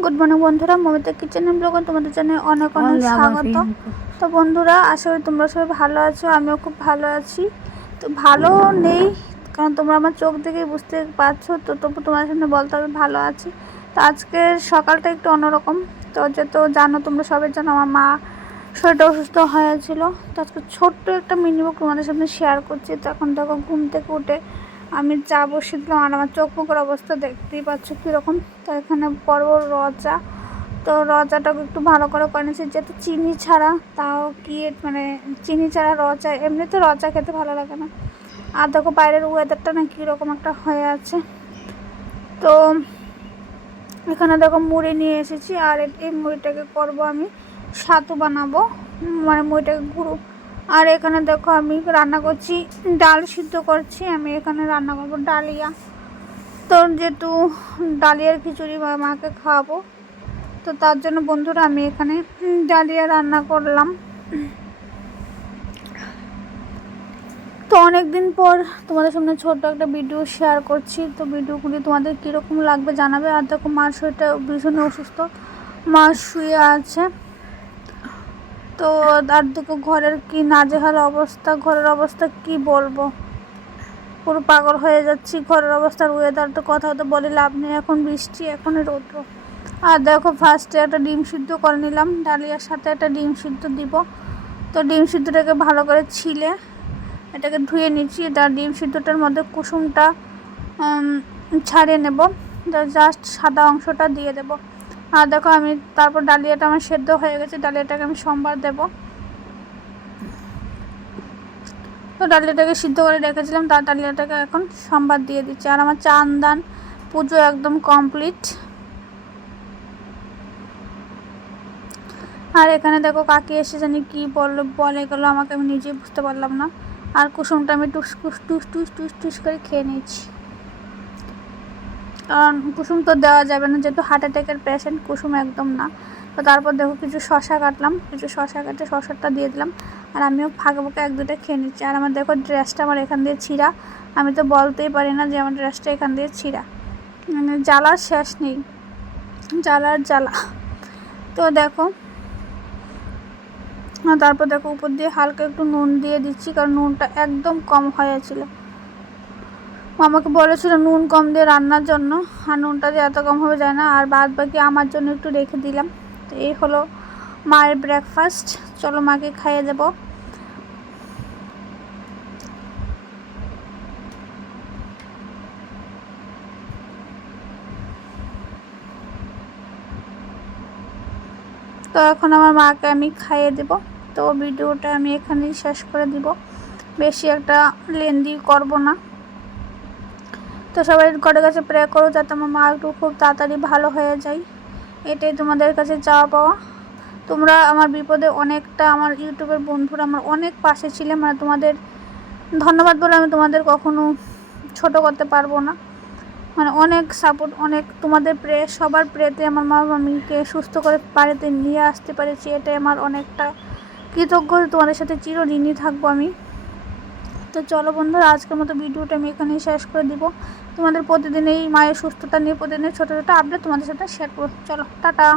Good morning বন্ধুরা Momita kitchen ব্লগে তোমাদের জন্য অনেক অনেক স্বাগত। তো বন্ধুরা আশা করি তোমরা সবাই ভালো আছো আমিও খুব ভালো আছি। তো ভালো নেই কারণ তোমরা আমার চোখ দেখেই বুঝতে পারছ তো তবু তোমার সামনে বলতে হবে ভালো আছি। তো আজকের সকালটা একটু অন্যরকম। তো যেহেতু জানো তোমরা সবাই জানো আমার মা শরীরটা অসুস্থ হয়েছিল। তো আজকে ছোট্ট একটা মিনিমুখ তোমাদের সামনে শেয়ার করছি। তো এখন দেখো ঘুম থেকে উঠে আমি চা বসিয়ে আর আমার চোখ মুখের অবস্থা দেখতেই পাচ্ছ কীরকম। তো এখানে বড় বড় রজা। তো রজাটাকে একটু ভালো করে করে নিয়েছি। যেহেতু চিনি ছাড়া, তাও কি মানে চিনি ছাড়া রজা, এমনিতে রজা খেতে ভালো লাগে না। আর দেখো বাইরের ওয়েদারটা না কীরকম একটা হয়ে আছে। তো এখানে দেখো মুড়ি নিয়ে এসেছি। আর এই মুড়িটাকে করব আমি সাতু বানাবো। মানে মুড়িটাকে গুঁড়ো। আর এখানে দেখো আমি রান্না করছি, ডাল সিদ্ধ করছি, আমি এখানে রান্না করব ডালিয়া। তো যেহেতু ডালিয়ার খিচুড়ি মাকে খাওয়াবো, তো তার জন্য বন্ধুরা আমি এখানে ডালিয়া রান্না করলাম। তো অনেক দিন পর তোমাদের সামনে ছোট্ট একটা ভিডিও শেয়ার করছি। তো ভিডিওগুলি তোমাদের কীরকম লাগবে জানাবে। আর দেখো মার শরীরটা ভীষণ অসুস্থ। মা শুয়ে আছে। তো আর দেখো ঘরের কি নাজেহাল অবস্থা, ঘরের অবস্থা কি বলব? পুরো পাগল হয়ে যাচ্ছি, ঘরের অবস্থার ওয়েদার তো কথা তো বলে লাভ নেই, এখন বৃষ্টি, এখন রৌদ্র। আর দেখো ফার্স্টে একটা ডিম সিদ্ধ করে নিলাম, ডালিয়ার সাথে একটা ডিম সিদ্ধ দিব। তো ডিম সিদ্ধটাকে ভালো করে ছিলে, এটাকে ধুয়ে নিচ্ছি তার ডিম সিদ্ধটার মধ্যে কুসুমটা ছাড়িয়ে নেব জাস্ট সাদা অংশটা দিয়ে দেব। আর দেখো আমি তারপর ডালিয়াটা আমার সেদ্ধ হয়ে গেছে, ডালিয়াটাকে আমি সোমবার দেব। তো ডালিয়াটাকে সিদ্ধ করে রেখেছিলাম তার ডালিয়াটাকে এখন সোমবার দিয়ে দিচ্ছি। আর আমার চান দান পুজো একদম কমপ্লিট। আর এখানে দেখো কাকি এসে জানি কি বলল, বলে গেলো, আমাকে আমি নিজেই বুঝতে পারলাম না। আর কুসুমটা আমি টুস টুস টুস টুস টুস টুস করে খেয়ে নিচ্ছি কারণ কুসুম তো দেওয়া যাবে না, যেহেতু হার্ট অ্যাটাকের পেশেন্ট কুসুম একদম না। তো তারপর দেখো কিছু শশা কাটলাম, কিছু শশা কেটে শশাটা দিয়ে দিলাম। আর আমিও ফাঁকে ফাঁকে এক দুটো খেয়ে নিচ্ছি। আর আমার দেখো ড্রেসটা আমার এখান দিয়ে ছিঁড়া। আমি তো বলতেই পারি না যে আমার ড্রেসটা এখান দিয়ে ছিঁড়া। মানে জ্বালার শেষ নেই। জ্বালার জ্বালা। তো দেখো। তারপর দেখো উপর দিয়ে হালকা একটু নুন দিয়ে দিচ্ছি, কারণ নুনটা একদম কম হয়েছিল। আমাকে বলেছিল নুন কম দিয়ে রান্নার জন্য, আর নুনটা যে এত কম হবে যায় না, আর বাদ বাকি আমার জন্য একটু রেখে দিলাম। তো এই হলো মায়ের ব্রেকফাস্ট চলো মাকে খাইয়ে দেবো। তো এখন আমার মাকে আমি খাইয়ে দেব। তো ভিডিওটা আমি এখানেই শেষ করে দিব। বেশি একটা লেন্দি করব না। তো সবাই ঘরে কাছে প্রে করো যাতে আমার মা একটু খুব তাড়াতাড়ি ভালো হয়ে যায়। এটাই তোমাদের কাছে চাওয়া পাওয়া। তোমরা আমার বিপদে অনেকটা আমার ইউটিউবের বন্ধুরা আমার অনেক পাশে ছিলে মানে তোমাদের ধন্যবাদ বলে আমি তোমাদের কখনো ছোট করতে পারব না। মানে অনেক সাপোর্ট অনেক তোমাদের প্রে সবার প্রেতে আমার মা মামিকে সুস্থ করে বাড়িতে নিয়ে আসতে পেরেছি। এটাই আমার অনেকটা কৃতজ্ঞ তোমাদের সাথে চিরঋণী থাকব আমি। তো চলো বন্ধুরা, আজকের মতো ভিডিওটা আমি এখানেই শেষ করে দিব। তোমাদের প্রতিদিন এই মায়ের সুস্থতা নিয়ে প্রতিদিনের ছোটো ছোটো আপডেট তোমাদের সাথে শেয়ার করো চলো, টাটা।